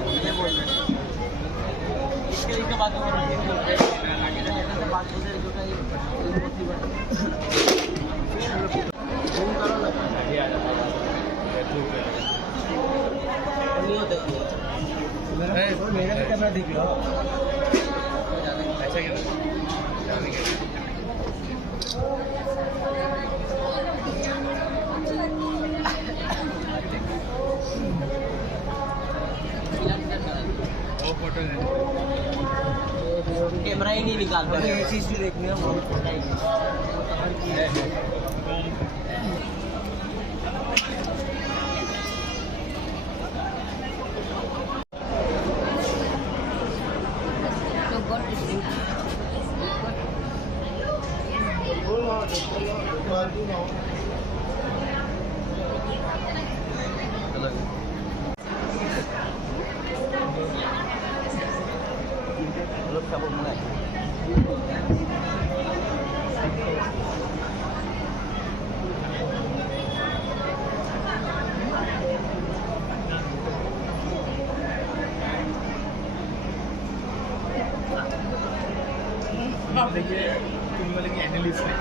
ये बोल रहे हैं इसके बात हो रही है बात उधर जो का फोन करो ना नहीं होता मेरा कैमरा ठीक लो ऐसा क्यों कैमरा ही नहीं निकालता ये चीज भी देखनी है बहुत छोटा ही Belum sabun mulai. देखिए तुम वाले की एनालिस्ट है